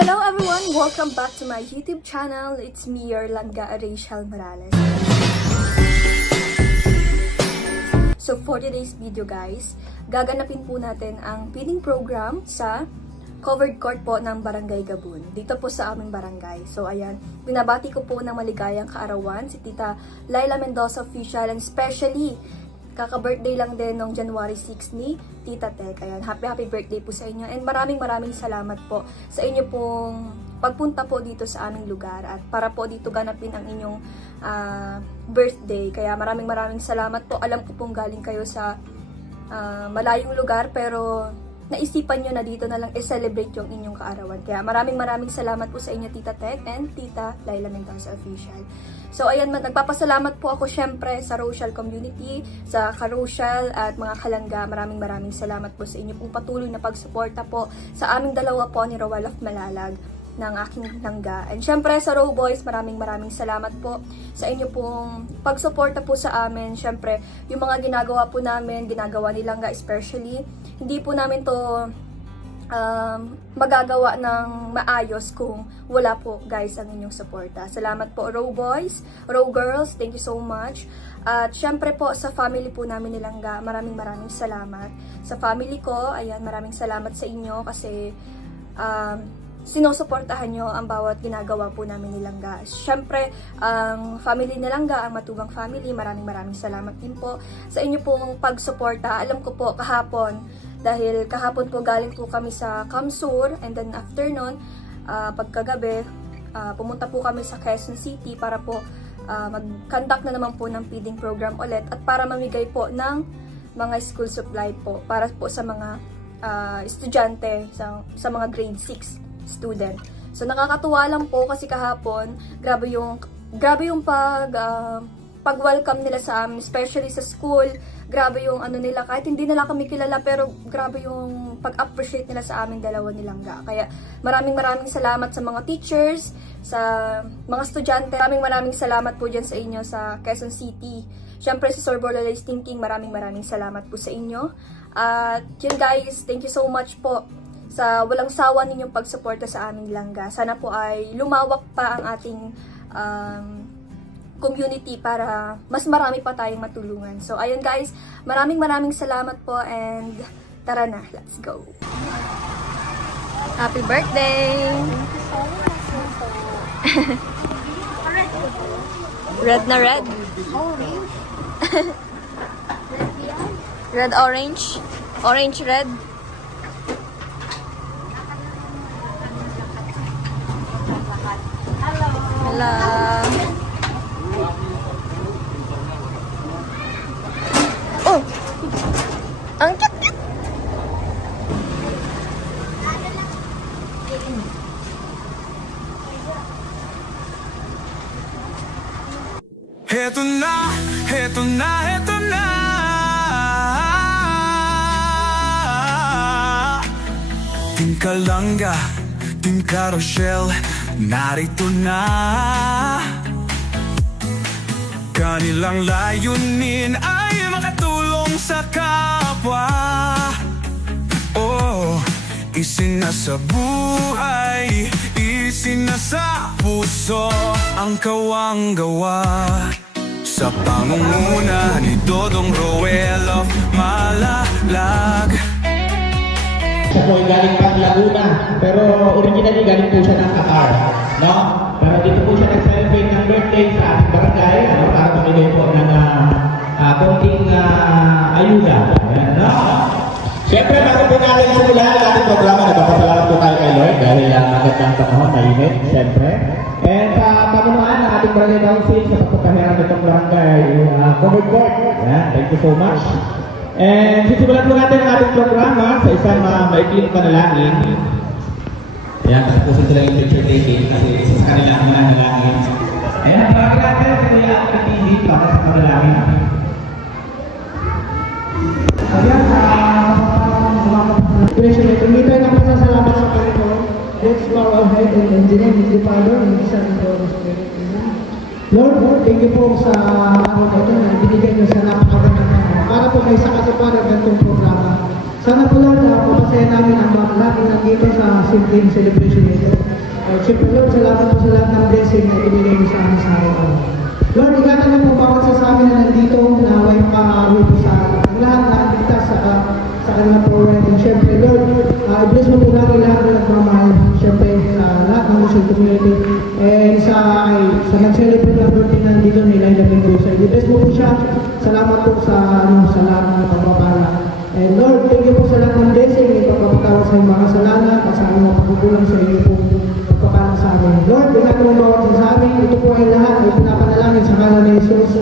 Hello everyone! Welcome back to my YouTube channel. It's me, your Langga, Rachel Morales. So for today's video guys, gaganapin po natin ang feeding program sa covered court po ng Barangay Gabun. Dito po sa aming barangay. So ayan, binabati ko po ng maligayang kaarawan si Tita Laila Mendoza Official, and especially kaka-birthday lang din nung January 6 ni Tita Tek. Ayan, happy birthday po sa inyo, and maraming salamat po sa inyo pong pagpunta po dito sa aming lugar at para po dito ganapin ang inyong birthday. Kaya maraming salamat po. Alam ko pong galing kayo sa malayong lugar, pero naisipan nyo na dito na lang i-celebrate yung inyong kaarawan. Kaya maraming salamat po sa inyo, Tita Tek and Tita Laila Mendoza Official. So ayan, nagpapasalamat po ako syempre sa Rochelle community, sa ka-Rochelle at mga kalangga. Maraming salamat po sa inyo pong patuloy na pagsuporta po sa aming dalawa po ni Roel of Malalag ng aking langga. And syempre sa Row Boys, maraming salamat po sa inyo pong pagsuporta po sa amin. Syempre, yung mga ginagawa po namin, ginagawa ni Langga especially, hindi po namin to magagawa ng maayos kung wala po guys ang inyong suporta. Salamat po Row Boys, Row Girls, thank you so much. At syempre po sa family po namin ni Langga, maraming salamat. Sa family ko, ayan, maraming salamat sa inyo kasi sinusuportahan nyo ang bawat ginagawa po namin ni Langga. Syempre, ang family ni Langga, ang Matubang family, maraming salamat din po sa inyo pong pagsuporta. Alam ko po kahapon, dahil kahapon po galing po kami sa Kamsur, and then after nun, pagkagabi, pumunta po kami sa Quezon City para po mag-conduct na naman po ng feeding program ulit at para mamigay po ng mga school supply po para po sa mga estudyante, sa mga grade 6 student. So nakakatuwa lang po kasi kahapon, grabe yung pag-welcome nila sa amin, especially sa school. Grabe yung ano nila, kahit hindi nila kami kilala, pero grabe yung pag-appreciate nila sa amin dalawa ni Langga. Kaya maraming salamat sa mga teachers, sa mga estudyante. Maraming salamat po dyan sa inyo sa Quezon City. Syempre sa Sir Borlalais Thinking, maraming salamat po sa inyo. At yun guys, thank you so much po sa walang sawa ninyong pagsuporta sa aming Langga. Sana po ay lumawak pa ang ating community para mas marami pa tayong matulungan. So ayun guys, maraming salamat po, and tara na, let's go. Happy birthday! Red na red. Red orange. Orange red. Hello. Oh! Ang cute! Heto na, heto na, heto na. Team Kalangga, Team Rochelle, narito na. Kanilang layunin ay makatulong sa kapwa. Oh, isinasa buhay, isinasa puso ang kawang-gawa. Sa pangunguna ni Dodong Roel of Malalag. Siya po ay galing pang Laguna, pero originally galing po siya ng Qatar, no? Pero dito po siya nag-celebrate ng birthday sa ating barangay, para pamigay po ng konting ayuda. Ayan, no? Siyempre, bago po natin simulan ang ating programa, nagpapasalamat po tayo kay Lord dahil ang magandang panahon, mainit, siyempre. And sa pamunuan ng ating barangay council sa pagpapahiram nitong barangay covered court. Ayan, thank you so much. And sisimulan po natin ang ating programa sa isang maikling panalangin. Ayan, kasi po sila yung picture taking kasi isa sa kanila ang manalangin. Ayan, marami natin sa kuya ang katindi para sa panalangin. Ayan, tumitoy ng pasasalamat sa Panginoon. Let's bow our head and the name of the Father and the Son and the Holy Spirit. Lord, thank you po sa araw na ito na binigay niyo sa napakagandang para po may sa katuparan ng itong programa. Sa Sana po Lord, mapasaya namin ang mga lahat na nandito sa simpleng celebration nito. Siyempre Lord, salamat po sa lahat ng blessing na ibinigay mo sa amin sa araw-araw. Lord, ingatan mo po bawat sa amin na nandito na may pang-aaway po sa ang lahat na ligtas sa kanilang program. And siyempre Lord, i-bless mo po natin lahat na nagmamahal. Siyempre sa lahat ng Muslim community. And sa nag-celebrate ng birthday na nandito nila yung Mendoza. I-bless mo po siya. Salamat po sa lahat ng pagpapala. And Lord, thank you po sa lahat ng blessing. Ipagpapatawad sa iyong mga kasalanan at sa aming mga pagkukulang sa iyo po pagpapala sa amin. Lord, ingatan mo bawat sa amin. Ito po ay lahat ay pinapanalangin sa ngalan ni Jesus.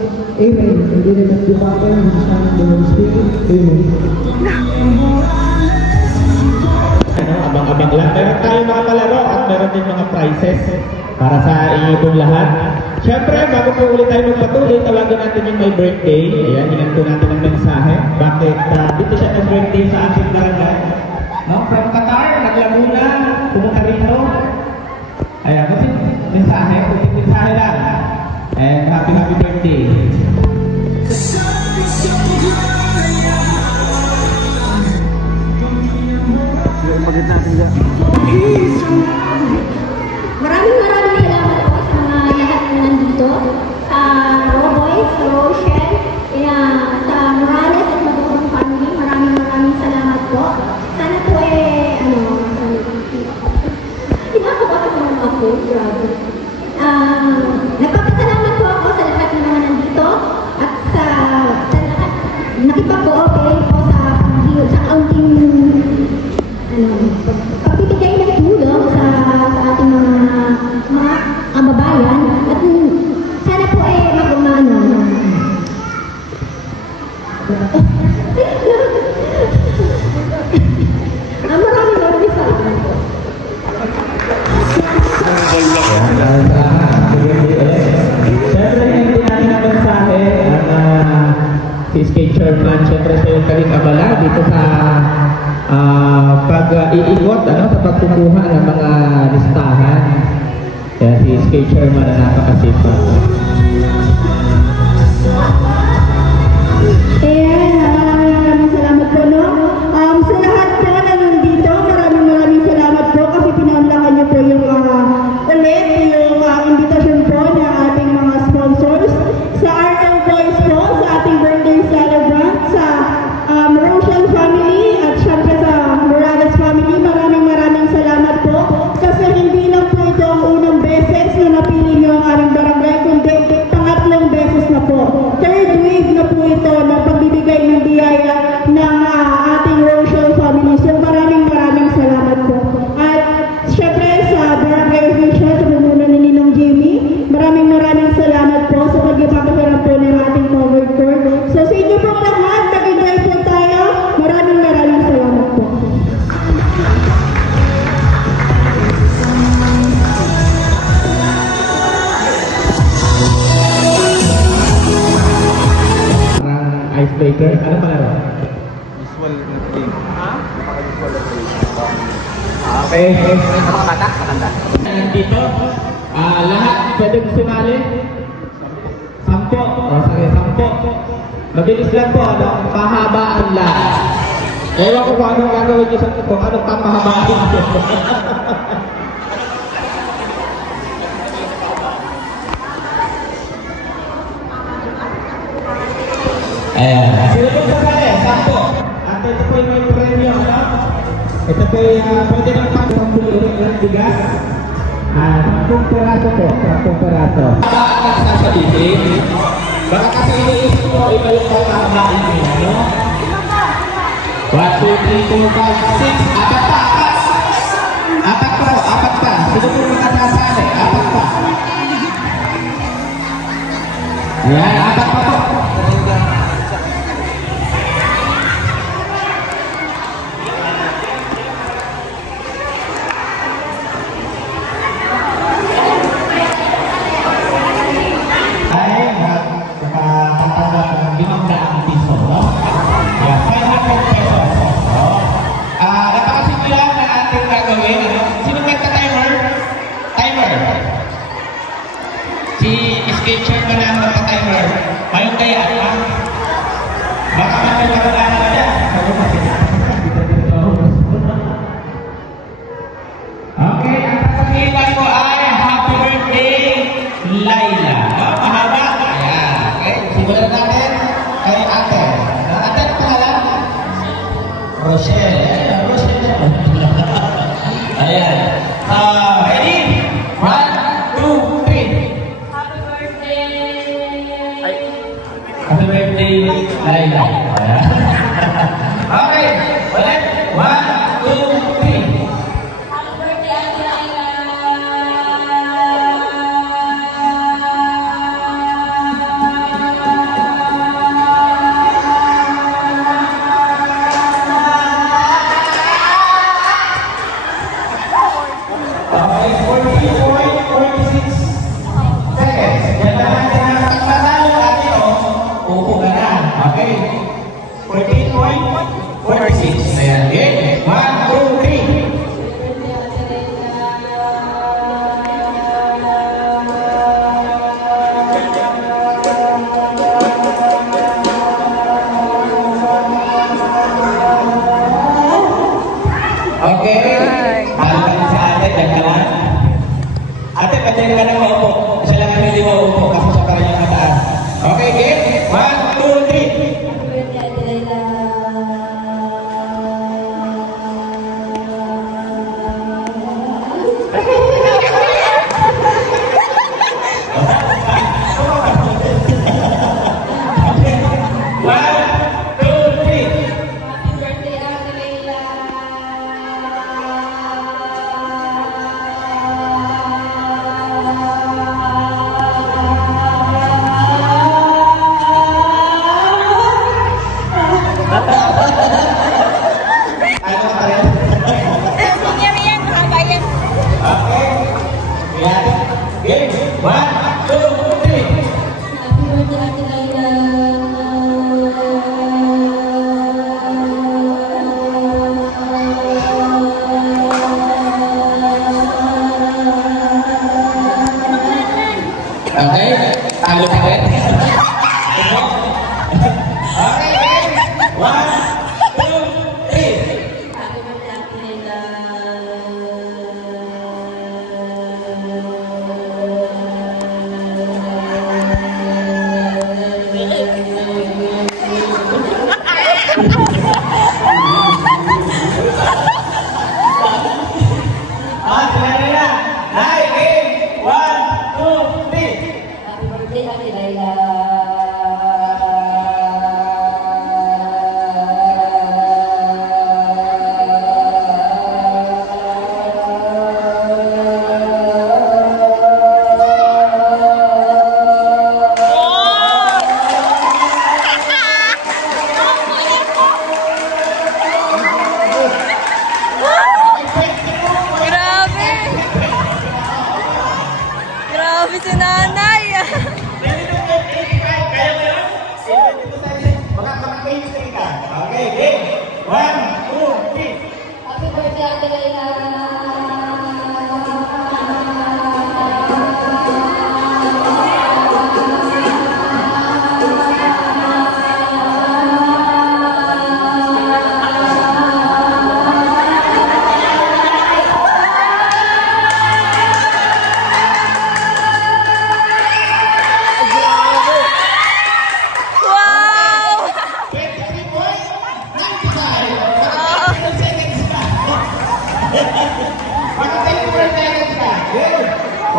Amen. Hindi rin nagdibakan ng Diyos namin the Holy Spirit. Amen. Abang-abang lang. Meron tayong mga palaro at meron din mga prizes para sa inyo pong lahat. Siyempre, bago po ulit tayo magpatuloy, tawagan natin yung may birthday. Ayan, ilan po natin ang mensahe. Bakit dito siya nag-birthday sa ating barangay? No? From Qatar, Naglaguna, pumunta rito. Ayan, kasi mensahe lang. And happy birthday. Maraming salamat po sa mga lahat na nandito. Sa Roboys, sa Rochelle, sa Morales at Magulong Family. Maraming salamat po. Sana po kinakabahan ko ng ako. Grabe. Nagpapasalamat po ako sa lahat ng mga nandito at sa lahat nakipag-cooperate po sa kaunting pagbibigay ng tulong sa ating mga kababayan at sana po mag-umano. Maraming salamat po. Siyempre, hindi natin ang mensahe si SK Chairman, siyempre sa yung kaling abala dito sa pag-iikot, sa pagkukuha ng mga listahan. Kaya si SK Chairman na napakasipag. Maraming salamat po, no? Sa lahat po na nandito, maraming salamat po kasi pinamlakan niyo po yung ulit yung invitation po ng ating mga sponsors sa RM Boys po, sa ating birthday celebrant, sa Rochelle family at syempre sa Morales family. Maraming salamat po kasi hindi lang po ito ang unang beses na napili niyo ang aming barangay, kundi pangatlong beses na po. Third wave na po ito na pagbibigay ng biyaya ng ating Rochelle family. So maraming salamat po. At syempre sa barangay official, sa pamumuno ni Ninong Jimmy, maraming salamat po sa pagpapakaroon po ng ating covered court. So sa inyo pong lahat, nag-enjoy po tayo. Maraming salamat po. Parang icebreaker. Ano palaro? Visual na game. Okay. Dito, lahat pwede sumali. 10. Sige, 10. Mabilis lang po, pahabaan lang. Ewan ko kung anong gagawin niyo sa kung anong papahabaan niyo. Ayan. Sino po sasali? 10. At ito po yung may premyo, Ito po yung pwede ng pang-pulungan ng bigas. 10 peraso po, 10 peraso. Baka sasabihin, baka kasi iniisip mo, iba yung pagkakabain nyo, no? 1, 2, 3, 4, 5, 6, apat pa. Apat pa. Sino po makasasali? Apat pa. Ayan, apat pa po. Chairman ng magpa-timer. Mayroon kaya, ha? Baka may pagkakala ka dyan. Ayan. Ready? 1, 2, 3. Happy birthday, Laila. Ayan. Okay, ulit. 1, 2, 3. Okay, 40.46 seconds. Yan na natin ang pagkatalo natin, upo ka na. Okay. 14.46. Ayan. Okay. 1, 2, 3. Okay. Talo ka na sa ate, dyan ka lang. Ate, pwede ka na maupo. Siya lang ang hindi maupo kasi siya pa rin yung mataas. Okay, game? 1, 2, 3. Okay, talo ka rin. Okay, game. 1, 2, 3. Sila na. Hi, game. 1, 2, 3. Grabe! Grabe si nanay! Okay, game. 1, 2, 3. Happy birthday, Ate Laila.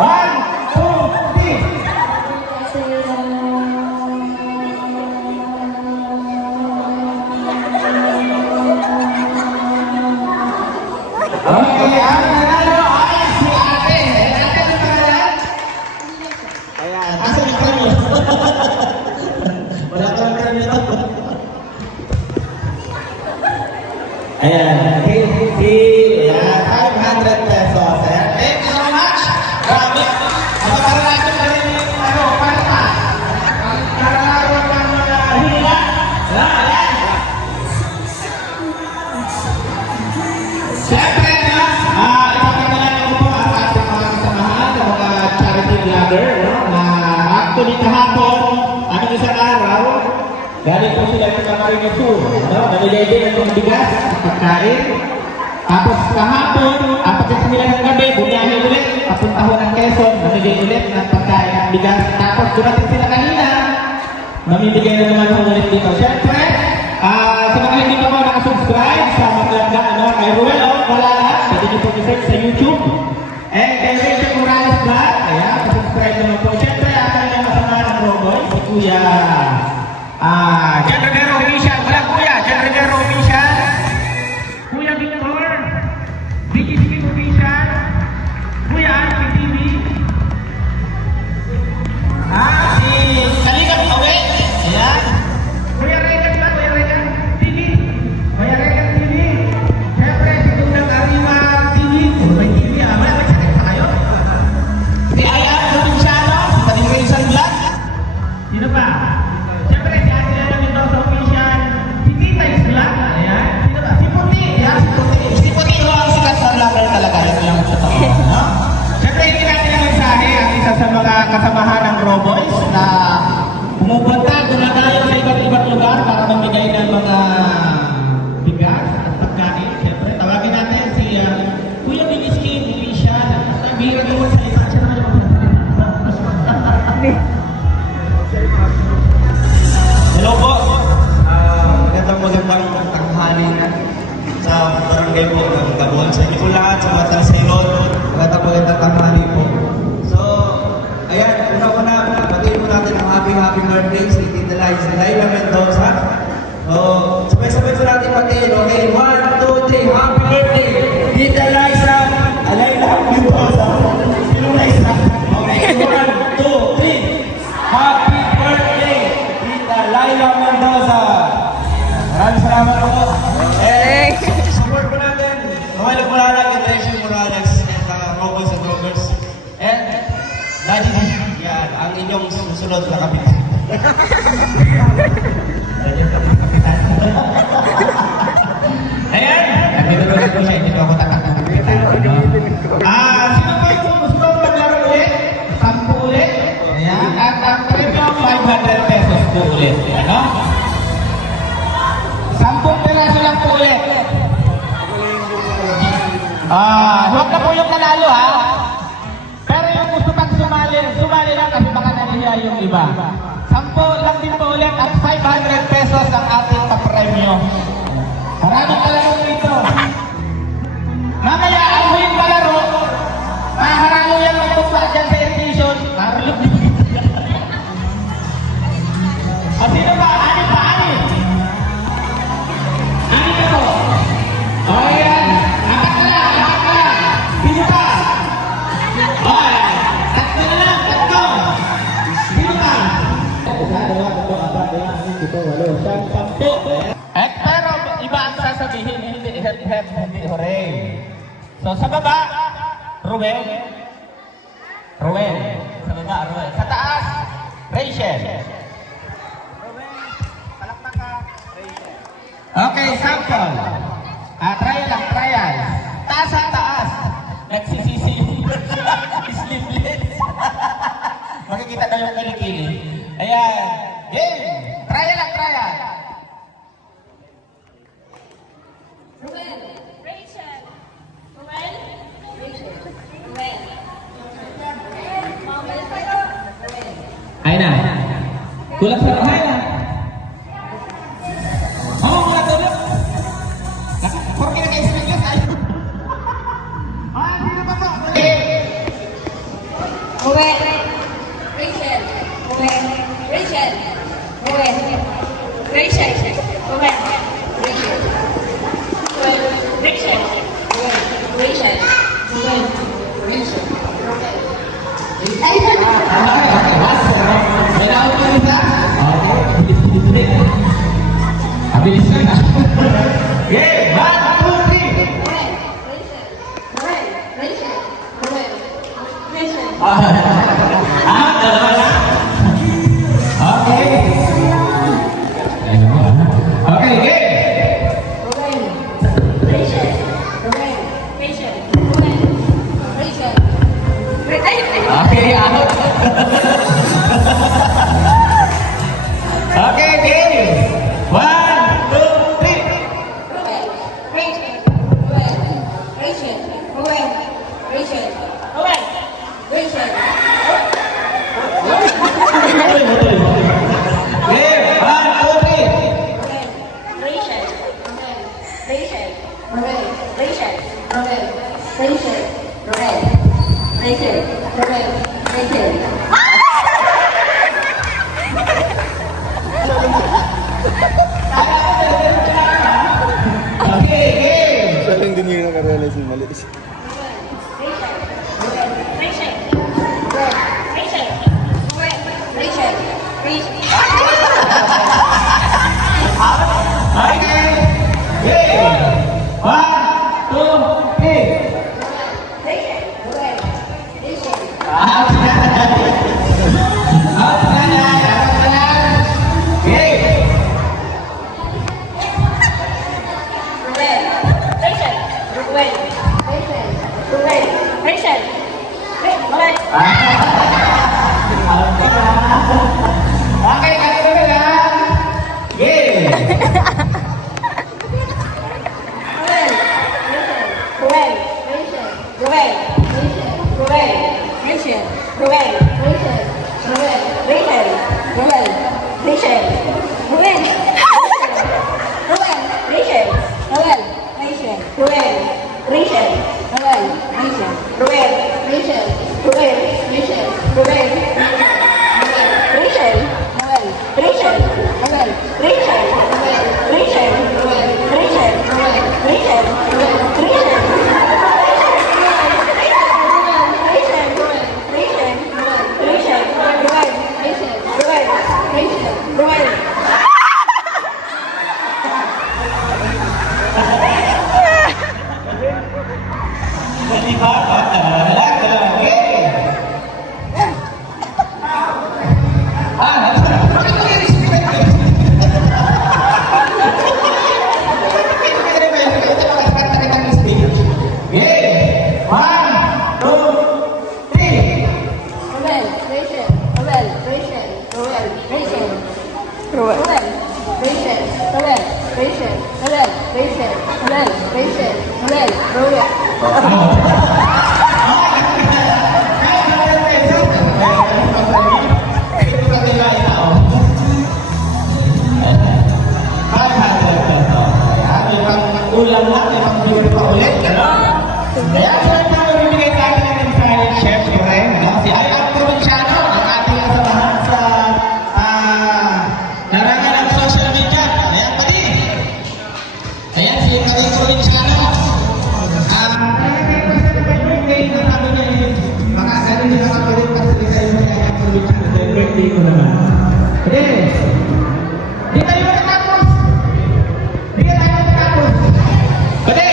Wow! 1, 2, 3. Okay, ang nanalo ay si ate. Ate, ano pangalan? Ayan. Asa yung premyo? Wala kang premyo. Ayan, ayan, 500 pesos. Ayan, thank you so much. Grabe. Para natin na rin yung kanta. Para natin ng mga hila. Ayan. Siyempre, ipapagdalan ko po ang ating mga kasamahan sa mga charity vlogger, no? Na actually kahapon, ang isang araw, galing po sila ng Camarines Sur, no? Namigay din ng bigas at pagkain. Tapos kahapon, pagkatapos nila ng gabi, bumiyahe ulit, papunta ho ng Quezon, namigay ulit ng pagkain at bigas. Tapos dumating sila kanina, mamimigay na naman ho ulit dito. Siyempre, sa mga hindi pa po nakasubscribe sa Maglangga, kay Ruel, wala na, pwede niyo po i-search sa YouTube. And kay Rachel Morales Vlog, ayan, subscribe naman po. Siyempre, ang kanyang kasama ng Roboy, si Kuya John Rivero Official. Wala Kuya, John Rivero Official. Kuya Victor, Vicky Skin Official. Kuya Alvin TV. Si Kaligat Awe. Ayan. Kuya Regan ba? Kuya Regan TV. Kuya Regan TV. Siyempre, si Tundang Arima TV. May TV ah. Wala ba siya pa kayo? Si Ayan Provinciano. Si Kaligat Vlog. Sino pa? Siyempre, si Ate Lena Mendoza Official. Si Tita Vlog. Ayan. Sino ba? Si Puti. Ayan, si Puti. Si Puti ko ang sikat na vlogger talaga. Yan lang sa tao. No? Siyempre, hindi natin ang mensahe ang isa sa mga kasamahan ng Roboys na pumupunta, dumadayo sa iba't ibang lugar para mamigay ng mga bigas at pagkain. Siyempre, tawagin natin si Kuya Biniskin, Official. Bihira naman sa isa. Siya naman yung Hello po. Magandang tanghali na sa barangay po ng Gabon. Sa inyo po lahat, sa mga taga-Sailor, magandang tanghali po. So, ayan, una-una, patuloy po natin ang happy birthday sa Tita Laila Mendoza. So, sabay-sabay po natin patuloy. Okay, 1, 2, 3, happy birthday! Tita Laila Mendoza. Sino Laila? Okay, 1, 2, 3, happy birthday! Tita Laila Mendoza. Maraming salamat po. And support po natin. Mahal po natin yung Rachel Morales and Roboys and Rovers. And Daddy D, yan, ang inyong susunod na kapitan. Ayan! Nagdidulungan ko siya, hindi ko ako tatakang kapitan. Sino pa yung gusto maglaro ulit? 10 ulit? Ayan. At ang premium, 500 pesos po ulit. Ano? 10 piraso lang po ulit. Huwag na po yung nanalo ha. Pero yung gusto pang sumali lang kasi baka nahihiya yung iba. 10 lang din po ulit at 500 pesos ang ating papremyo. Maraming kalaro dito. Mamaya, ang huling palaro, maharalo yan magpupla dyan sa irrigation. Marulog din. O sino ba? Ani pa, ani? Ani ka po? O yan. Akat na lang. Sino pa? O yan. Tatlo na lang, tatlo. Sino pa? Pero iba ang sasabihin, hindi hooray. So sa baba, Ruel. Sa baba, Ruel. Sa taas, Rachel. Palakpak ka, Rachel. Okay, sample. Trial lang, trial. Taas ang taas. Nagsisisi. Sleeveless. Makikita na yung kilikili. Ayan. Game. Trial lang, trial. Ruel, Rachel, Ruel, Rachel, Ruel. Ayun na. Kulang sa bahay na. Wala tulog. Porque nag-isip yun tayo. Sino ba to? Ruel, Rachel, Ruel, Rachel, Ruel, Rachel, Ruel, Rachel, Ruel, Rachel, Ruel, Rachel, Ruel, Rachel, Habilis na. Okay, 1, 2, 3. Ruel, Rachel, Ruel, Rachel. Dalawa na. Okay. Okay, game. Ruel, Rachel, Ruel, Rachel, Ruel, Rachel. Okay, out. Okay, game. 1, 2, 3. Ruel, Rachel, Ruel, Rachel, Ruel, Rachel, Ruel, Rachel. Roel. Rachel. Roel. Rachel. Okay, game! Parang hindi nyo nakarealize yung mali. Rachel. Rachel. Rachel. Roel. Rachel. Rachel. Okay! Game! 1, 2, 3! Rachel. Roel. Rachel. Out na! Out na! Out na! Game! Roel. Rachel. Roel. Rachel. Roel. Rachel. Roel. Out na! Okay, kaya na lang! Game! Roel. Rachel. Roel. Roel. Rachel. Roel. Rachel. Roel. Rachel. Roel. Rachel. Roel. Roel. Rachel. Roel. Rachel. Roel. Rachel. Roel. Rachel. Roel. Rachel. Roel. Rachel. Roel. Rachel. Roel. Rachel. Roel. Rachel. Roel. Rachel. Roel. Rachel. Roel. Rachel. Roel. Hindi ba? Dalawang game! Bakit mo i-respect? Game! 1, 2, 3! Roel, Rachel, Roel, Rachel, Roel, Rachel, Roel, Rachel, Roel, Rachel, Roel, Rachel, Roel, Rachel, Roel, Roel. Ulam lang, may pang-beer pa ulit, gano'n? Kaya saan na mamimigay sa atin ng mensahe, Chef Loren, no? Si Ayang Provinciano, ang ating kasamahan sa larangan ng social media. Ayan, pati! Ayan, si Ayang Provinciano. Birthday na sabi niya, baka ganun din ang kapalit kasi sa iyo ni Ayang Provinciano. Dahil birthday ko naman. Yes! Di tayo matatapos! Di tayo matatapos! Pwede!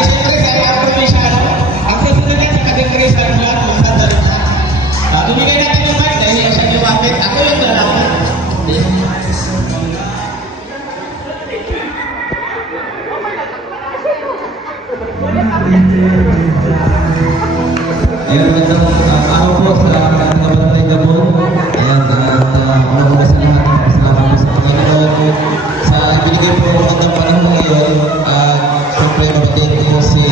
Siyempre, kaya ako Provinciano. Ang susunod yan si Kadeng Chris ang vlog kung saan na rin siya. Ibigay natin yung mic dahil siya lumapit. Ako yung lalapit. Ayun, magandang araw po sa ating Barangay Gabon. Ayan, una po sa lahat, pasalamat po sa Panginoon sa binigay po magandang panahon ngayon. At siyempre, mabatiin ko si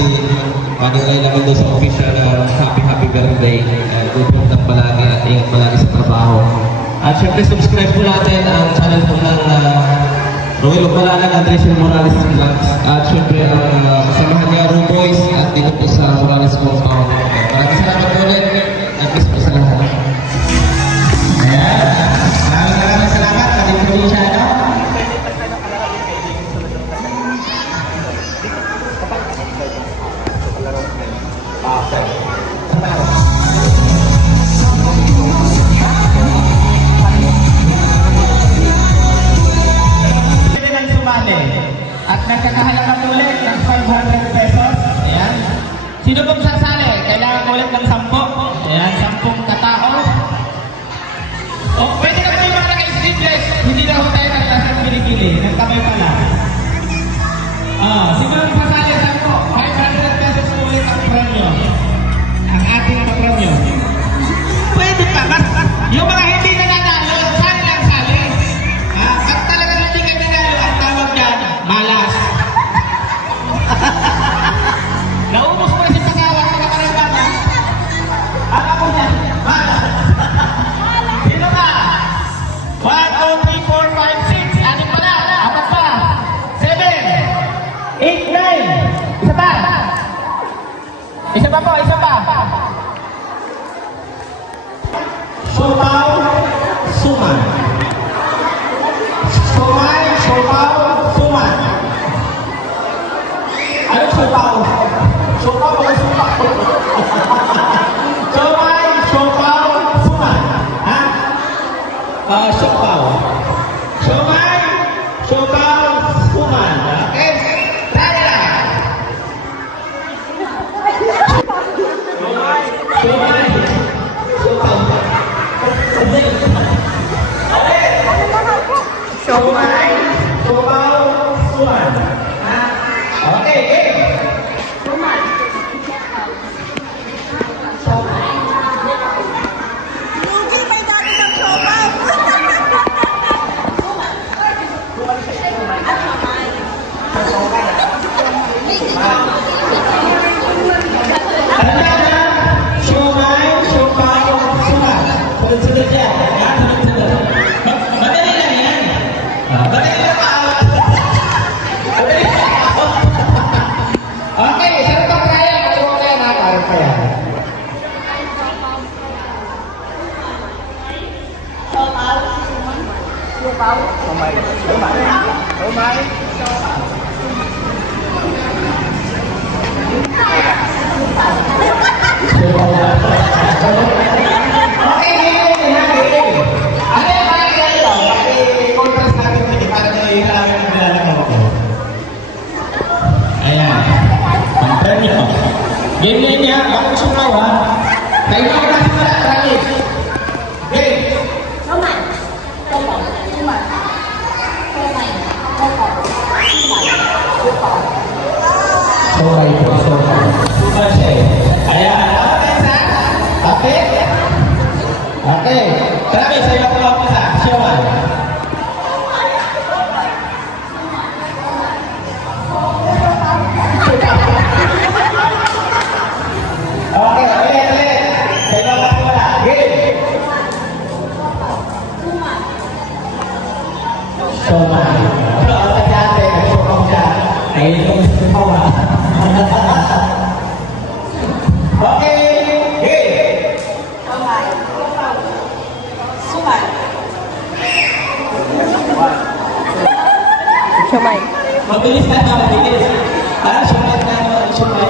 Manilay naman doon sa official happy birthday. Good health lang palagi at ingat palagi sa trabaho. At siyempre, subscribe po natin ang channel po ng Roel Opalanan, Andres Morales Vlogs. At siyempre, kasamahan niya Ru Boys at dito po sa Morales Compound. Maraming salamat po ulit. At peace po sa lahat. Ayan. Maraming salamat, Kadeng Provinciano. Pwede nang sumali. At nagkakahalaga ulit ng 500 pesos. Ayan. Sino pong sasali? Kailangan ko ulit ng 10. Ayan, 10 katao. O, pwede na kayo mga naka-sleeveless. Hindi na ako tayo naglasang pinipili. Nagtabay pala. Sino ang sasali? 10. 500 pesos ulit ang premyo. Ang ating premyo. Pwede pa. Yung mga hindi na nanalo, sali lang sali. At talagang hindi kayo nanalo, ang tawag dyan, malas. Naubos mo na si Pagawat, mga karabata. Ako po dyan, malas. Sino ka? 1, 2, 3, 4, 5, 6. Anim pa na. 4 pa. 7, 8, 9. Isa pa. Isa pa po, isa pa. Siopaw, suman. Sumay, siopaw, suman. Ano siopaw? Siopaw o supaw? Sumay, siopaw, suman. Ha? Siopaw. Sumay, siopaw, suman. Okay? Try lang. Sumay, siopaw. Siomay, siopaw, suman. Ha? Okay, game. Tanda-tanda, siomay, siopaw, suman. Sunod-sunod yan. Ha? Sunod-sunod. Madali lang yan. Madali lang pa. Madali lang pa. Okay, saan pa kaya? Kung kaya na, parang kaya. Okay, game. Ano yung parang kaya lang? Paki-contrast natin ito para na yung kalamin ng nilalakaw ko. Ayan. Ang premyo. Game na niya. Ako sumaw ha. Kayo na ako natin malakangit. Game. Sobay po, sobay. Sobay siya eh. Ayan. Okay? Okay. Sabi, sa'yo ako ako sa siomay. Okay, ulit. Sa'yo ako wala. Game. Siomay. Ano, sa dati, nagsukaw siya. Ayun yung sukaw ha. Okay, game. Siomay. Mabilis na ito, mabilis. Parang siomay na ano, siomay.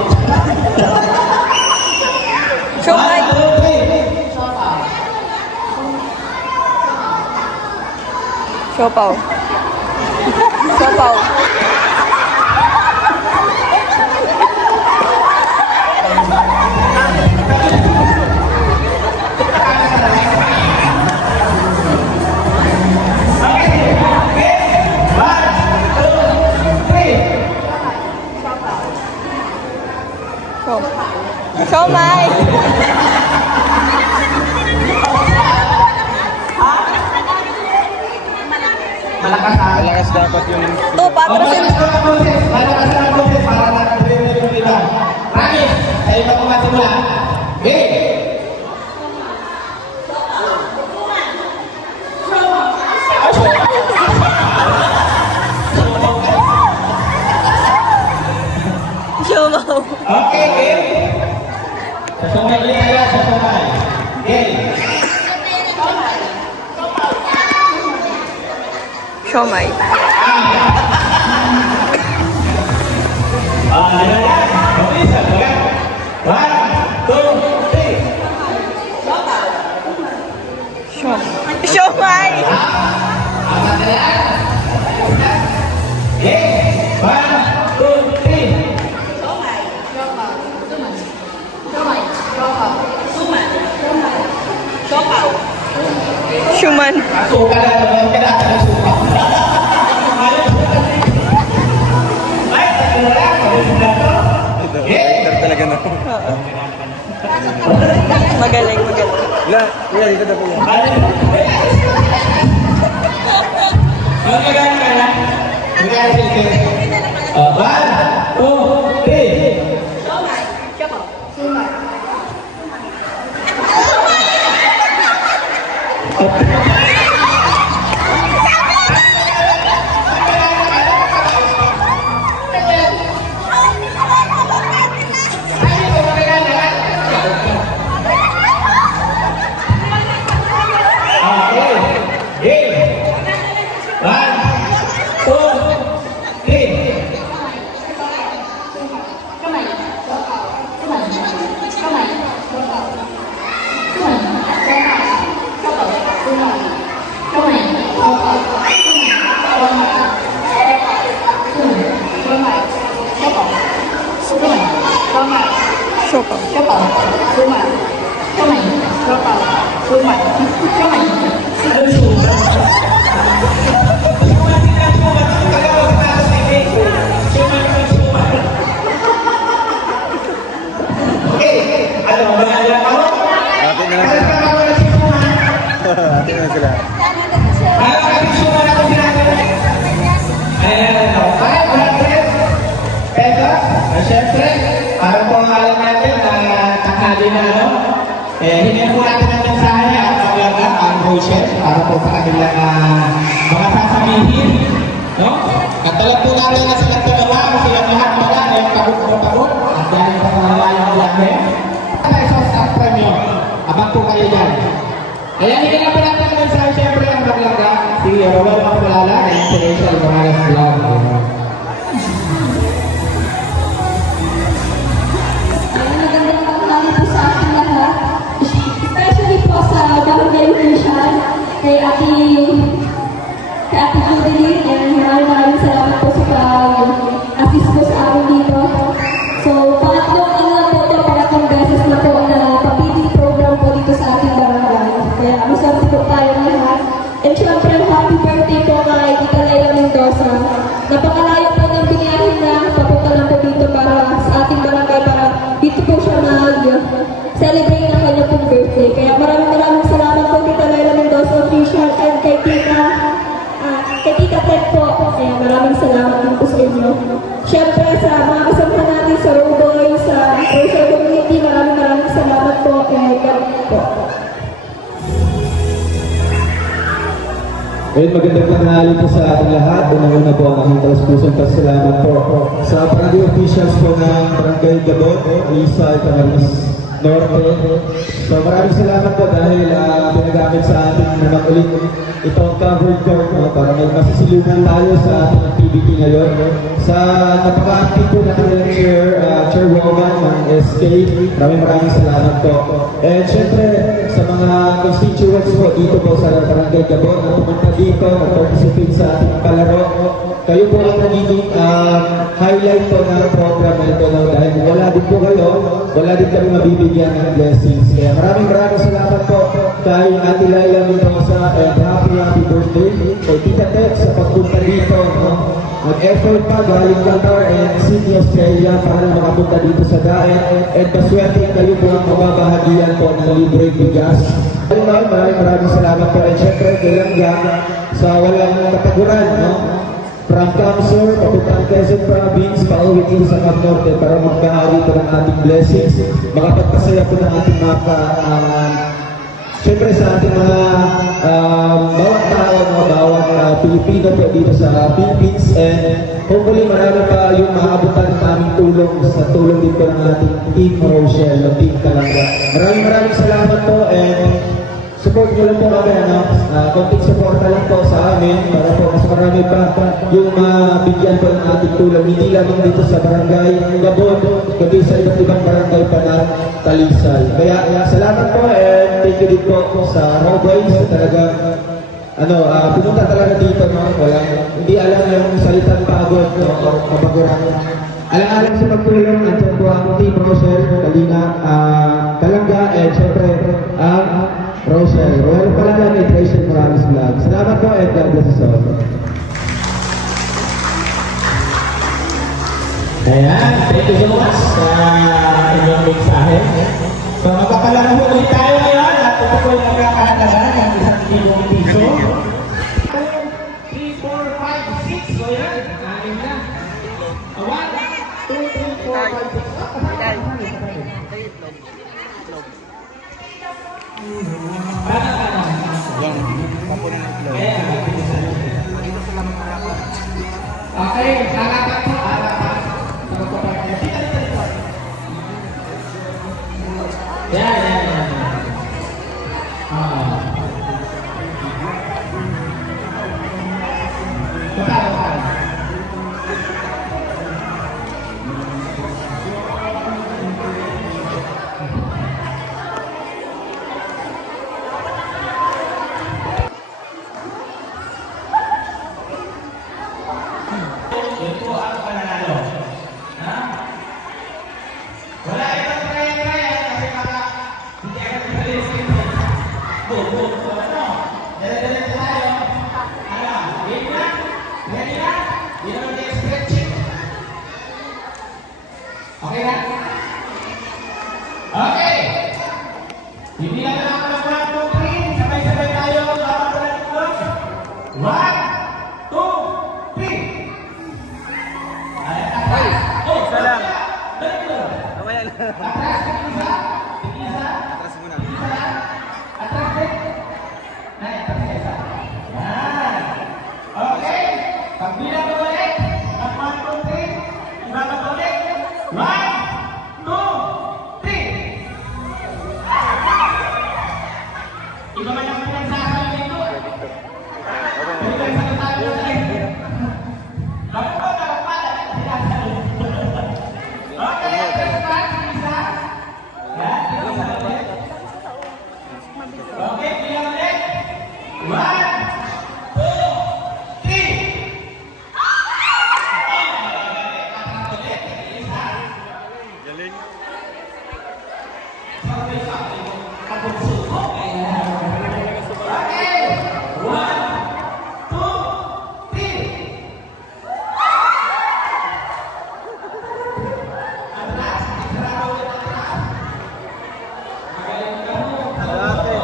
Siomay. 1, 2, 3. Siopaw. Siopaw. Siomay. Malakas ha. Malakas dapat yung... To, patrosin. Malakas na ang boses para nakadriver yung iba. Promise, sa'yo pa kumasimula. Game! Siomaw. Okay, game. Sasumay ulit tayo, sasumay. Game. Siomay. Ano yan? Mabilis ha, wala. 1, 2, 3. Siomay. Apa kaya? Game. 1, 2, 3. Siuman. Suka na naman ka na sa suka. Ay, ano lang? Talaga na. Magaling, magaling. La, kuya, dito na po yan. Magkagaling ka na? Magkagaling silke. 1, 2, 3. Ate na lang sila. Ate na lang sila. Siyempre, parang po ang alam natin na tanghali na hingin po natin ang mensahe at maglaga ang Rochelle para po sa kanilang mga sasabihin. No? At alam po natin na silang dalawa, silang lahat wala, ay pagod at dahil sa pangalayang lahat. Ano isa sa premyo? Abang po kayo dyan. Kaya hingin na po natin ang mensahe, siyempre ang maglaga, si Rowel Makulala na Inspirational Morales Vlog. Magandang tanghali po sa ating lahat. Especially po sa Barangay Official, kay Ate Jubilin, and maraming salamat po sa pag-assist po sa amin dito. So, pangatlong beses na po na pag-meeting program po dito sa ating barangay. Kaya masarap po tayo lahat. And syempre, happy birthday po kay Tita Leila Mendoza. Napakalayo po ng biniyahin na papunta lang po dito para sa ating barangay para dito po siya mag-celebrate ng kanya pong birthday. Kaya maraming salamat po Tita Leila Mendoza Official and kay Tita Ted po. Kaya maraming salamat din po sa inyo. Siyempre sa mga kasama natin sa Roboy, sa Rosa Community, maraming salamat po and God po. Ngayon magandang tanghali po sa ating lahat. Unang-una po ang aking taus-pusong pasalamat po sa barangay officials po ng Barangay Gabon, Lisa, Camarines Norte. So maraming salamat po dahil pinagamit sa ating naman ulit itong covered court para may masisilungan tayo sa ating activity ngayon. Sa napaka-active po natin ng chairwoman ng SK, maraming salamat po. And syempre sa mga constituents po dito po sa Barangay Gabon na pumunta dito, na-participate sa ating palaro. Kayo po ang nagiging highlight po ng program na ito dahil wala din po kayo, wala din kami mabibigyan ng blessings. Kaya maraming salamat po kay Ate Laila Mendoza and happy birthday kay Tita Ted sa pagpunta dito. Nag-effort pa galing Qatar and Sydney, Australia para makapunta dito sa Daet and paswerte kayo po ang mababahagian po ng libreng bigas. Maraming salamat po and syempre kailangan sa walang kataguran, from Kamsur, papuntang Quezon Province, pauwi dito sa Cap Norte para magbahagi po ng ating blessings, makapagpasaya po ng ating mga siyempre sa ating mga bawat tao, bawat Pilipino po dito sa Philippines, and hopefully marami pa yung maabutan ng aming tulong sa tulong din po ng ating Team Rochelle, ng Team Kalanga. Maraming salamat po and support nyo lang po kami, konting support lang po sa amin para po mas marami pa yung bigyan po ng ating tulong. Hindi lamang dito sa Barangay Gabon, kundi sa iba't ibang barangay pa ng Talisay. Kaya salamat po and thank you din po sa Roboys. Talagang pumunta talaga dito, hindi alam yung salitang pagod o kabaguran. Alang-alang sa pagtulong, nandiyan po ang Team Rochelle, Kalanga, and syempre ang Rochelle. Rochelle pala lang, Inspiration Morales Vlog. Salamat po and God bless us all. Ayan, thank you so much sa inyong mensahe. So magpapalaro po ulit tayo ngayon at ito po yung nagkakahalaga ng 1,000 piso. 3, 4, 5, 6. So yan, kain na. 1, 2, 3, 4, 5, 6. Okay, harapan po, harapan. Yan. Okay. Hindi lang ako ng 1, 2, 3. Sabay-sabay tayo. Bawat na itlog. 1, 2, 3. Ay, oh, isa lang. Mamaya na. Atras, isa. Isa. Atras muna. Isa. Atras din. Nay, atras isa. Yan. Okay. Pagbilang ko ulit. 1, 2, 3. Iba ka ulit. 1, 2, 3. Iba man yung pinagsasal dito. Pinagsasal dito. Bakit po nakapala? Sinasal. Okay, atras, isa. Yan, isa ulit. Okay, bilang ulit. 1, 2, 3. Galing. Okay. 1, 2, 3. Atras, isara ulit atras. Magaling ka mo. Dati.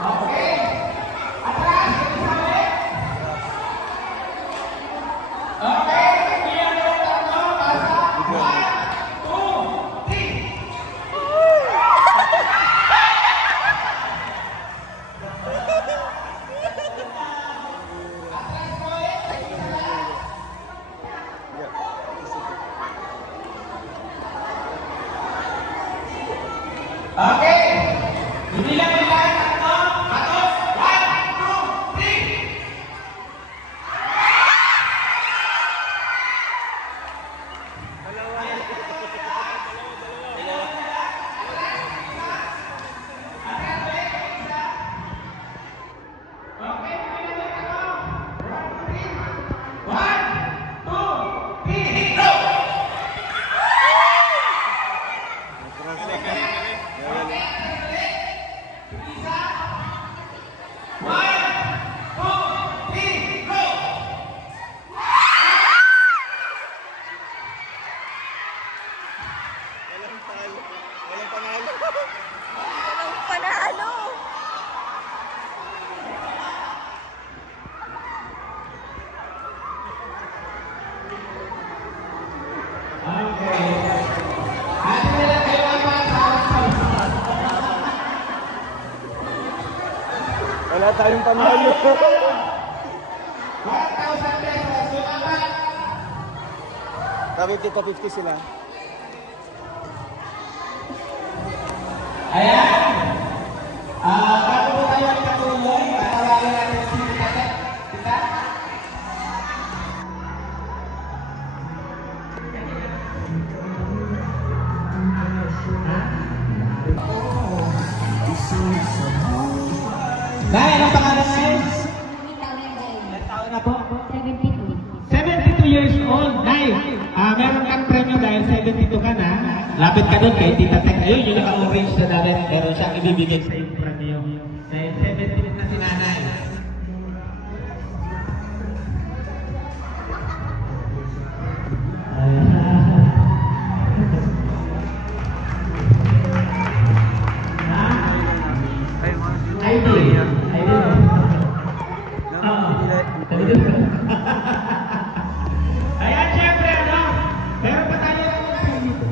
Okay. 1, 2, 3. Okay. Hindi lang yung kahit tatlo. Tapos, 1, 2, 3. Okay, hindi lang yung tatlo. 1, 2, 3, go! Walang panalo. Panalo! Wala tayong panalo. 1,000 pesos. Yung apat. Tapos dito 50 sila. Ayan. Bago po tayo magpatuloy, patawagan natin si Tita. Tita? Nay, anong pangalan ngayon? Ilang taon na po? 72 years old. Nay, meron kang premyo dahil 72 ka na. Lapit ka doon kay Tita Tek. Ayun, yung naka-orange na dati. Meron siyang ibibigay sa iyong premyo. Dahil 72 na si nanay. ID. Ayan, syempre, ano? Meron pa tayo dito.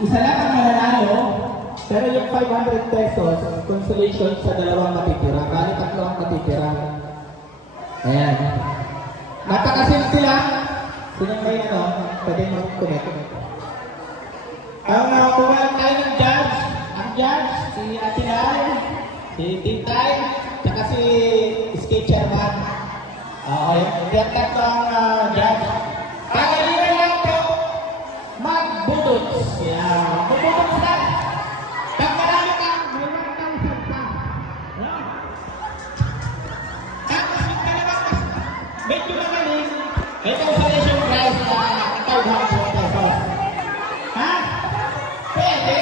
Isa lang ang mananalo, pero yung 500 pesos, consolation sa dalawang matitira. Bali, tatlo ang matitira. Ayan. Napakasimple lang. Sino may ano, pwede mag-connect. Ang kuha tayo ng judge. Ang judge, si Atilay, si Tintay, tsaka si Skate Chairman. Oo, yung tatlong judge. Pagalingan lang po, magbudots. Yan, magbudots lang. Pag marami ka, may magkang salta. No? Tapos, ka naman, medyo magaling, may consolation prize na 500 pesos. Ha? Pwede?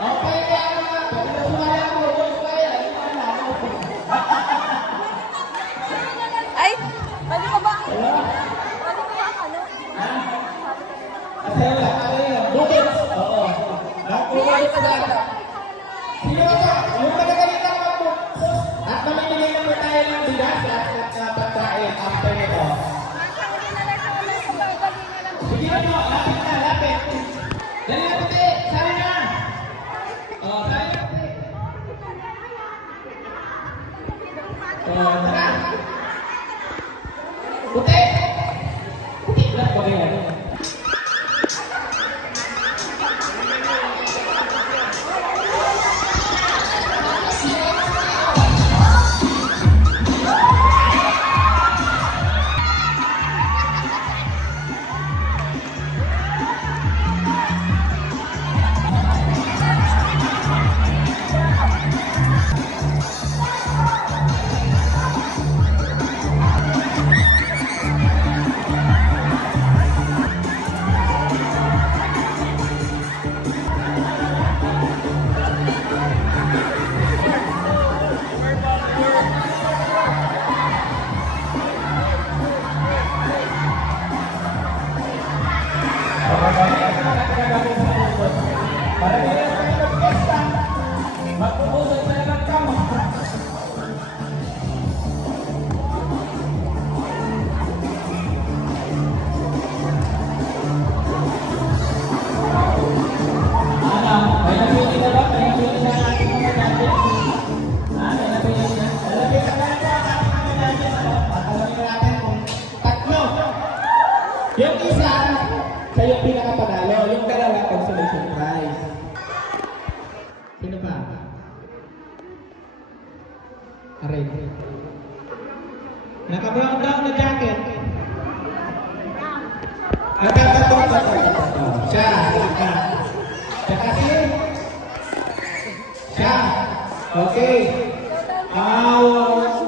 O, pwede ako nga. Pwede na sumali ako, sumali. Lagi ko na ako. Ay, pwede ko ba? Hello? Pwede ko ba ano? Kasi wala ka rin. Budots. Oo. Budots ka dyan. Sige ito, yung pinagalitan mo po. At mamimili naman tayo ng bigas at pagkain after nito. Sige ito, lapit na, lapit. Dali na puti, sali na. O, sali na puti. O, tara. Puti. Puti lang po rin. Yung isa, siya yung pinakapanalo. Yung dalawa, consolation prize. Sino pa? Aray. Naka-brown down na jacket. Siya. Siya kasi. Siya. Okay.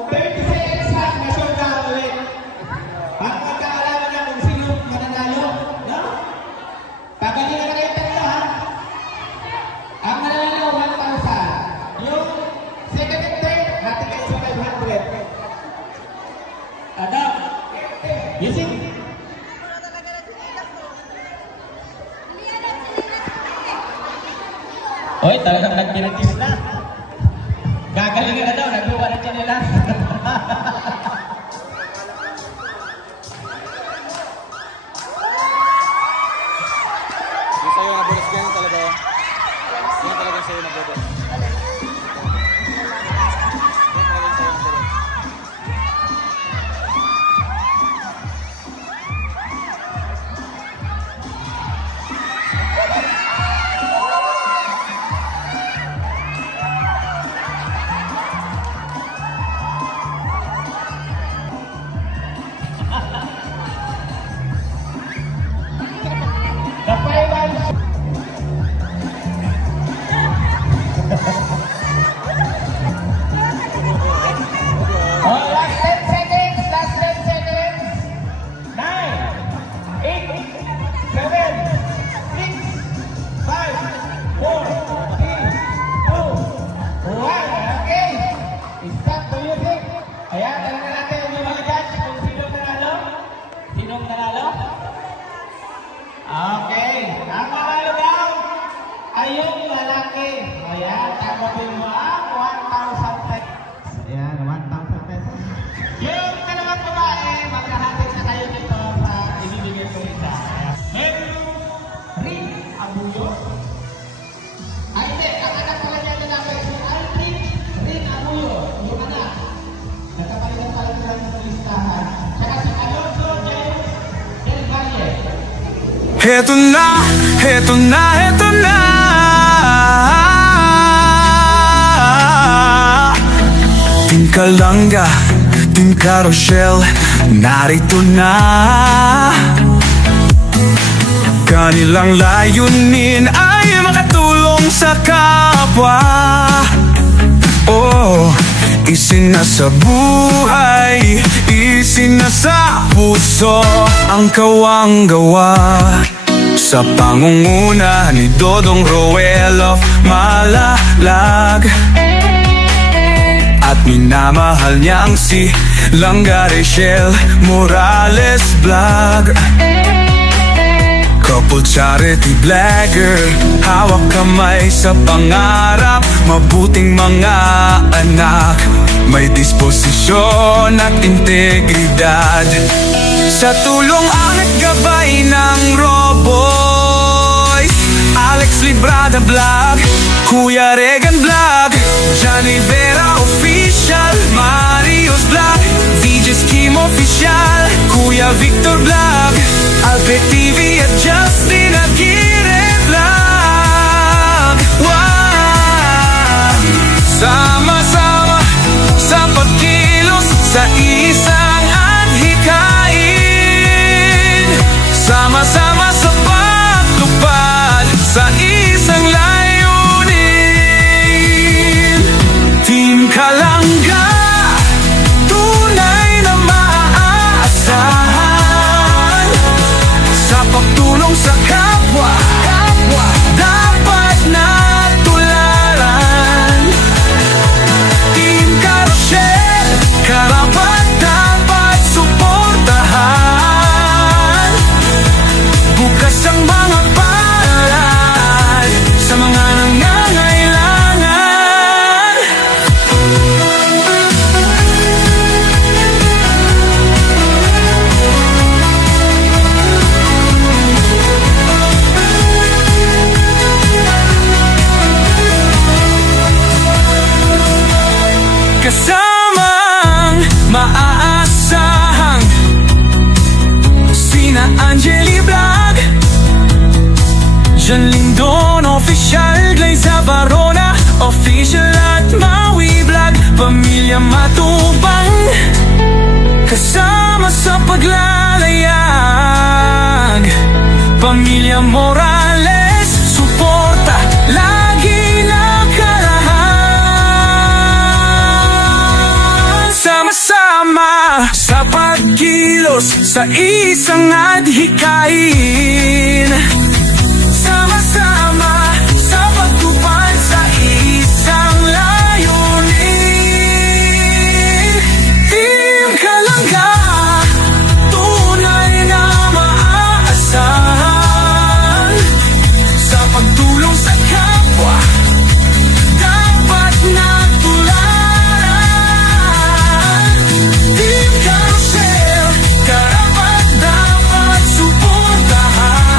30 seconds lang na showdown ulit. Para magkaalaman na kung sino mananalo. No? Pagalingan na kayo tatlo, ha? Ang mananalo, 1,000. Yung second and third, natin kayo sa 500. Ano? Yusik? Oy, talagang nagpinagtis na. Gagalingan na daw, nagluwa na dyan nila. Yung sa'yo na budas ganyan talaga. Yan talaga sa'yo na budas. Yan talaga sa'yo na budas. The final. Oh, last 10 seconds. Last 10 seconds. 9, 8, 7, 6, 5, 4, 3, 2, 1. Okay. Stop the music. Ayan, talaga natin yung mga judge kung sinong nanalo. Sinong nanalo? Okay. Ang manalo daw ay yung lalaki. Ayan, tanggapin mo ang 1,000 pesos. Ayan, 1,000 pesos. Yung dalawang babae, magkahatid na kayo dito sa ibibigay ko isa. Meron Rin Abuyo. Ay, hindi. Ang anak pala niya na namin. Si Alvin Rin Abuyo. Yung anak. Nagkapalitan pala sila sa listahan. Saka si Alonso James Del Valle. Heto na, heto na, heto na. Tingkalangga, Team Carousel, narito na. Kanilang layunin ay makatulong sa kapwa. Oh, isinasa buhay, isinasa puso ang kawang gawa. Sa pangunguna ni Dodong Roel of Malalag, at minamahal niyang si Langga Rachel Morales Vlog. Couple charity blogger, hawak kamay sa pangarap, mabuting mga anak, may disposisyon at integridad. Sa tulong at gabay ng Roboys, Alex Librada Vlog, Kuya Regan Vlog, Johnny Vera Official, Marius Vlog, VJ's Kim Official, Kuya Victor Vlog, Albert TV at Justin Aguirre Vlog. Wow! Sama-sama sa pagkilos sa isang adhikain, sama-sama sa pagtupad sa isang layunin. Team Kalangga, tunay na maaasahan sa pagtulong sa kapwa, dapat na tularan. Team Carousel, karapat dapat suportahan. Bukas ang mga palad sa mga nangangailangan. Kasamang maaasahang sina Angeli Vlog, Jan Lindon Official, Glaza Barona Official at Maui Vlog, Pamilya Matubang, kasama sa paglalayag, Pamilya Morales, suporta lagi nakarahan. Sama-sama sa pagkilos sa isang adhikain, sama-sama sa pagtupad sa isang layunin. Team Kalangga, tunay na maaasahan sa pagtulong sa kapwa, dapat na tularan. Team Carousel, karapat dapat suportahan.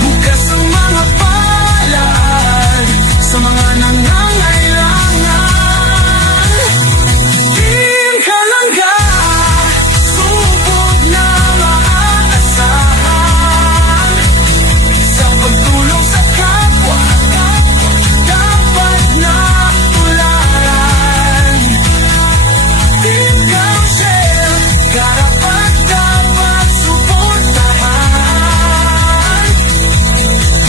Bukas ang mga palad sa mga nangangailangan. Team Kalangga, subok na maaasahan sa pagtulong sa kapwa, dapat na tularan. Team Carousel, karapat dapat suportahan.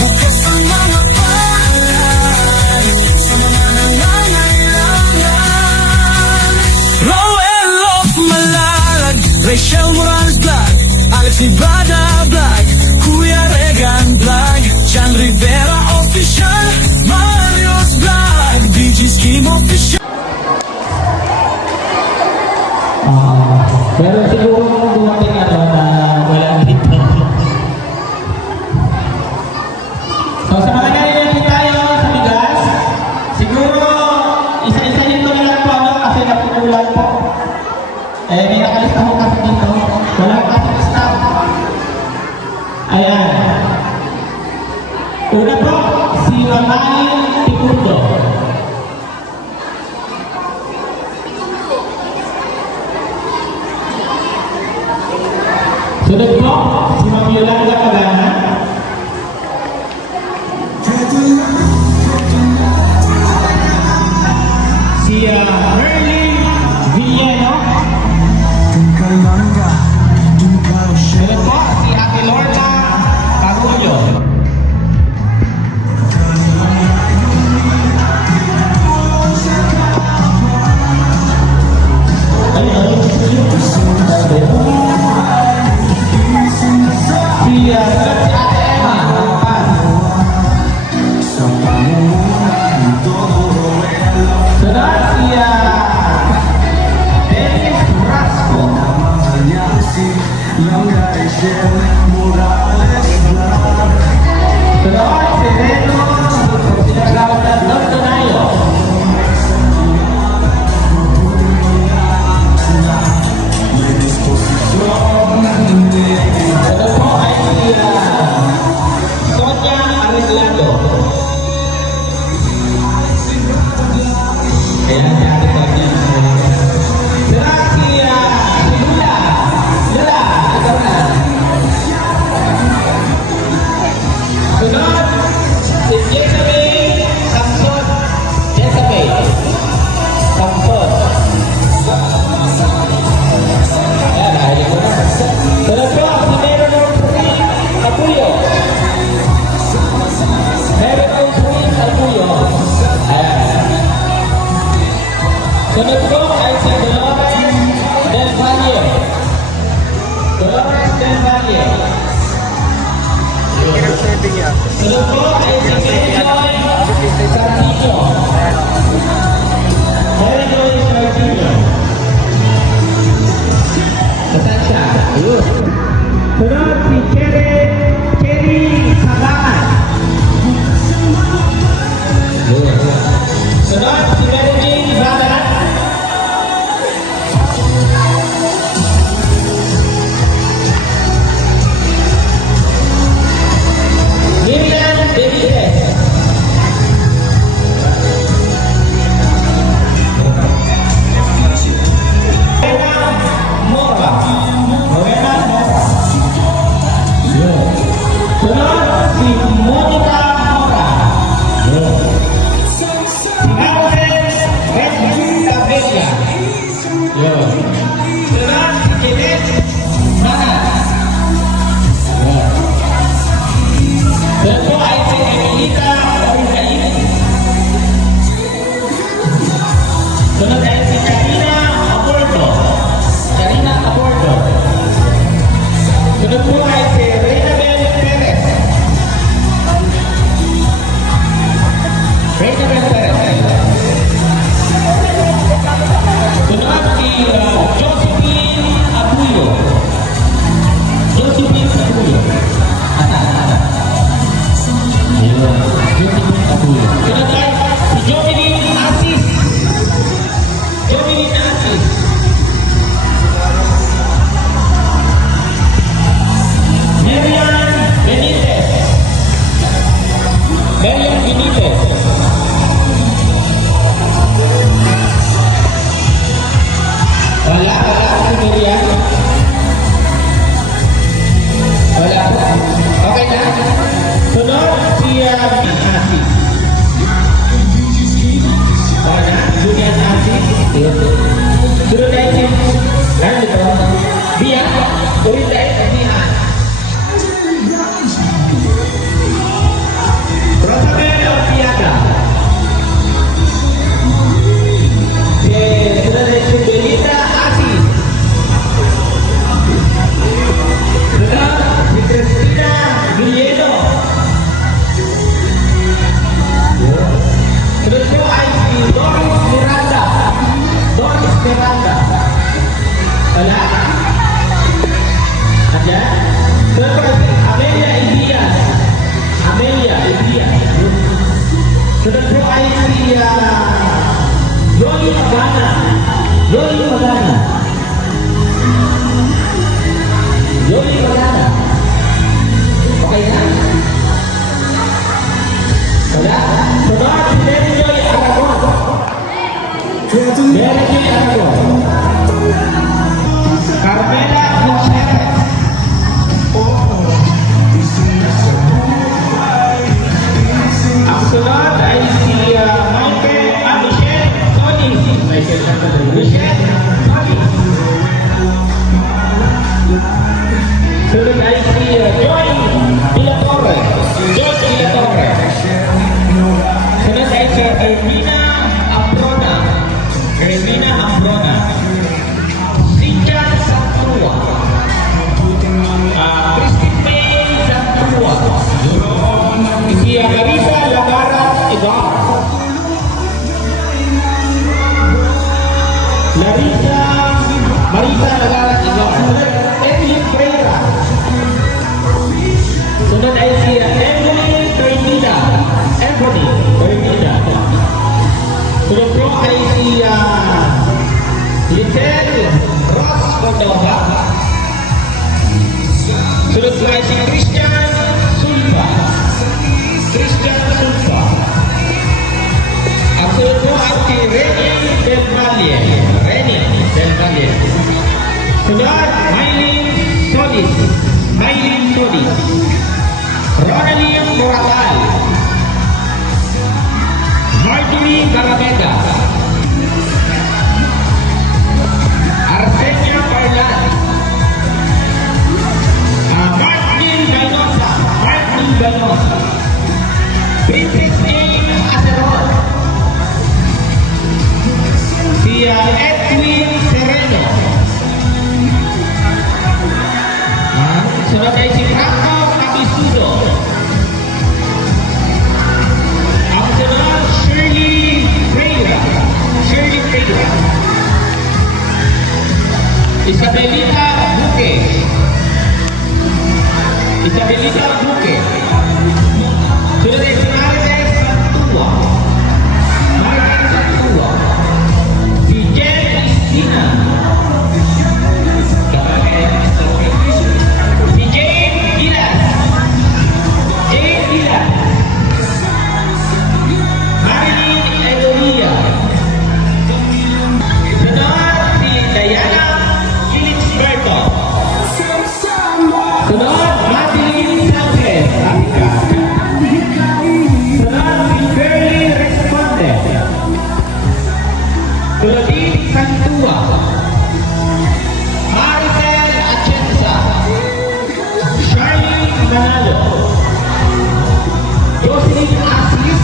Bukas ang mga palad sa mga nangangailangan. Roel of Malalag, Rachel Morales Vlog, Alex Librada Vlog, Kuya Regan Vlog, Jan Rivera Official, Marius Vlog, VJ's Kim Official. Pero siguro kung dumating na wala dito. So sa mga nalilito tayo sa bigas, siguro isa-isa dito na lang po kasi napukulan po. May nakalista ko kasi dito. Walang kasi staff. Ayan. Una po, si Mamain Tipundo. Sunod po, si Ma'am Yolanda Pagana. Si Merlin Sunod, si Reno, sinagawad na Don Donayo. Sunod po ay si Sonia Arreglado. Ayan, dati pa niya. Sunod si Lula. Lula, ikaw na. Sunod, si Jezebel Samson. Jezebel Samson. Ayan, nahili ko na. Sunod po, si Meron Rosemary Apuyo. Meron Rosemary Apuyo. Ayan. Sunod po ay si Dolores Del Valle. Dolores Del Valle. Sunod po ay si Mary Joy Sartino. Mary Joy Sartino. Saan siya? Ayun. Sunod si Cherry Sabangan. Ayun. Sunod si Mary Jane Badat. Miriam Benitez. Rowena Mora. Rowena Mora. Yun. Sunod si Monica Mora. Yun. Si Marcel Redmond Tabella. Yun. Sunod si Kenneth Manas. Yun. Sunod po ay si Emilita Orizain. Sunod ay si Karina Abordo. Karina Abordo. Sunod po ay si Reynabel Perez. Reynabel Perez. Sunod si Josephine Abuyo. Josephine Abuyo. Ayun. Josephine Abuyo. Sunod ay si Jocelyn Asis. Jocelyn Asis. Marian Benitez. Marian Benitez. Wala si Marian. Wala po. Okay na? Sunod si Asis. Wala, Julian Asis. Sunod ay si Bia. Ulit ay si Bia. Rosamel Ortiaga. Sunod ay si Belita Asis. Sunod si Cristina Villeno. Sunod po ay si Doris Miranda. Doris Miranda. Wala? Ada? Sunod po si Amelia Ibias. Amelia Ibias. Sunod po ay si Yoli Magana. Yoli Magana. Yoli Magana. Okay na? Wala? Sunod si Mary Joy Aragon. Mary Joy Aragon. Carmela Gutierrez. Ang sunod ay si Michelle Tony. Michelle Ross Cordova. Sunod po ay si Christian Sulfa. Christian Sulfa. Ang sunod po ay si Reni Del Valle. Reni Del Valle. Sunod, Maylin Solis. Maylin Solis. Ronalie Moratal. Marjorie Garameda. Arsenia Parlan. Martin Ganosa. Martin Ganosa. Princess Jane Aceron. Si Edwin Sereno. Sunod ay si Franco Capisudo. Ang sunod, Shirley Freira. Shirley Freira. Isabelita Buque. Isabelita Buque. Sunod ay si Martes Santua. Martes Santua. Si Jen Cristina. Si Jane Gilas. Jane Gilas. Marilyn Eloria. Sunod si Diana Felixberto. Sunod, Madeline Sanchez. Sunod si Berly Responde. Sunod din Santua. Maricel Atienza. Charlie Manalo. Jocelyn Aslis.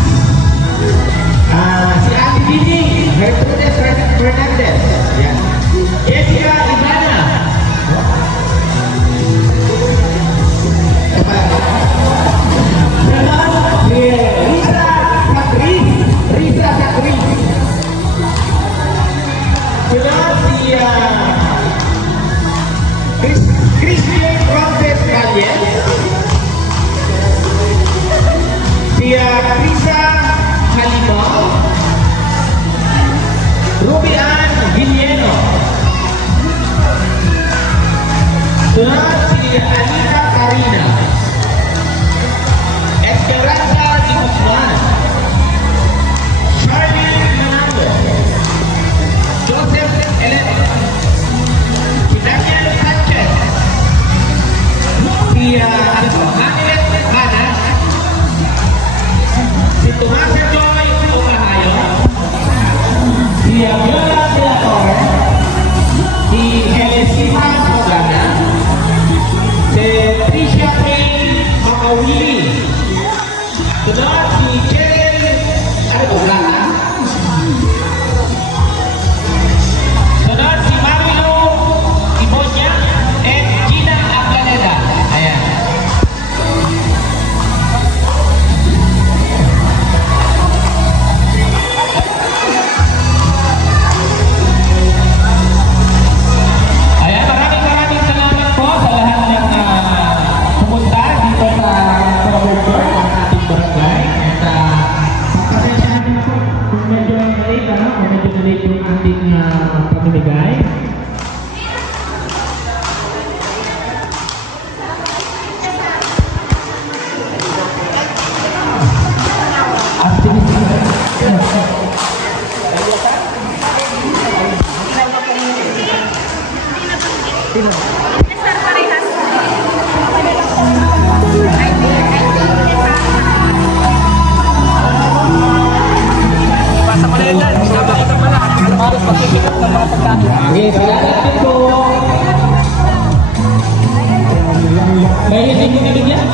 Si Ate Dini. Gertrudes Fernandez. Yan. Jessica Ivana. Si Risa Sakri. Risa Sakri. Sunod si Christian Frances Valier. Si Krisa Halimao. Ruby Ann Villeno. Sunod si Anita Karina. Esperanza Di Guzman. Charlie Manalo. Joseph Elena. Si Daniel Sanchez. Si Hanilet Mana. Si Tomasa Joy Ocahayo. Si Viola de la Torre. Si Elesiva Mogana. Si Tricia Payne Makawili. Sunod si Cheryl Arbolana. Sunod si Marilo Ibonya at Gina Ablaneda. Ayan. Ayan, maraming salamat po sa lahat ng pumunta dito sa covered court ng ating barangay. At pasensyahan din po kung medyo late, kung medyo late yung ating pamimigay. Okay, salamat din po. May hindi mo nabigyan?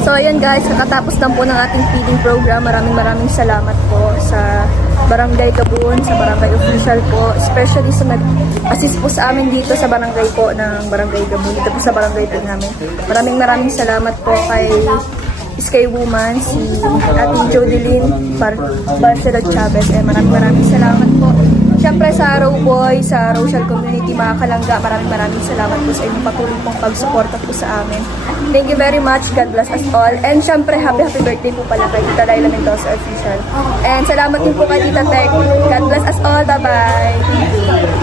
So ayan guys, kakatapos lang po ng ating feeding program. Maraming salamat po sa Barangay Gabon, sa Barangay Official po, especially sa nag-assist po sa amin dito sa barangay po ng Barangay Gabon, dito po sa barangay po namin. Maraming salamat po kay Sky Woman, si Ate Jodeline Barcelona Chavez. Maraming salamat po. Siyempre sa Rowboy, sa Rochelle Community, mga kalangga, maraming salamat po sa inyong patuloy pong pagsuporta po sa amin. Thank you very much. God bless us all. And siyempre, happy birthday po pala kay Tita Laila Mendoza Official. And salamat din po kay Tita Tek. God bless us all. Bye-bye.